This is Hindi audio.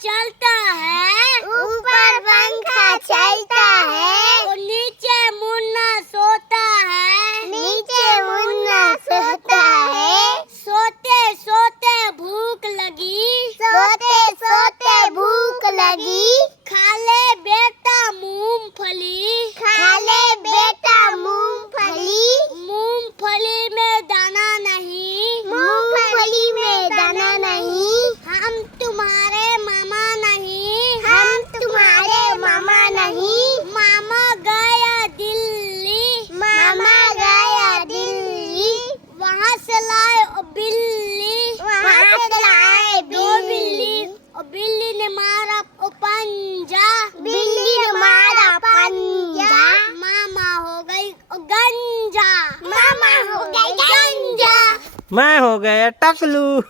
चलता है, ऊपर पंखा चलता है, और नीचे मुन्ना सोता है, नीचे मुन्ना सोता है, सोते सोते भूख लगी, सोते सोते भूख लगी, खा ले बेटा मूंगफली, खा ले बेटा मूंगफली, मूंगफली में दाना नहीं, मूंगफली में दाना नहीं, हम तुम्हारे मामा नहीं, हम तुम्हारे मामा नहीं, मामा गया दिल्ली, मामा गया दिल्ली, वहाँ से लाए ओ बिल्ली, वहाँ से लाए दो बिल्ली, और बिल्ली ने मारा ओ पंजा, बिल्ली ने मारा पंजा, मामा हो गई ओ गंजा, मामा हो गई गंजा। मैं हो गया टकलू।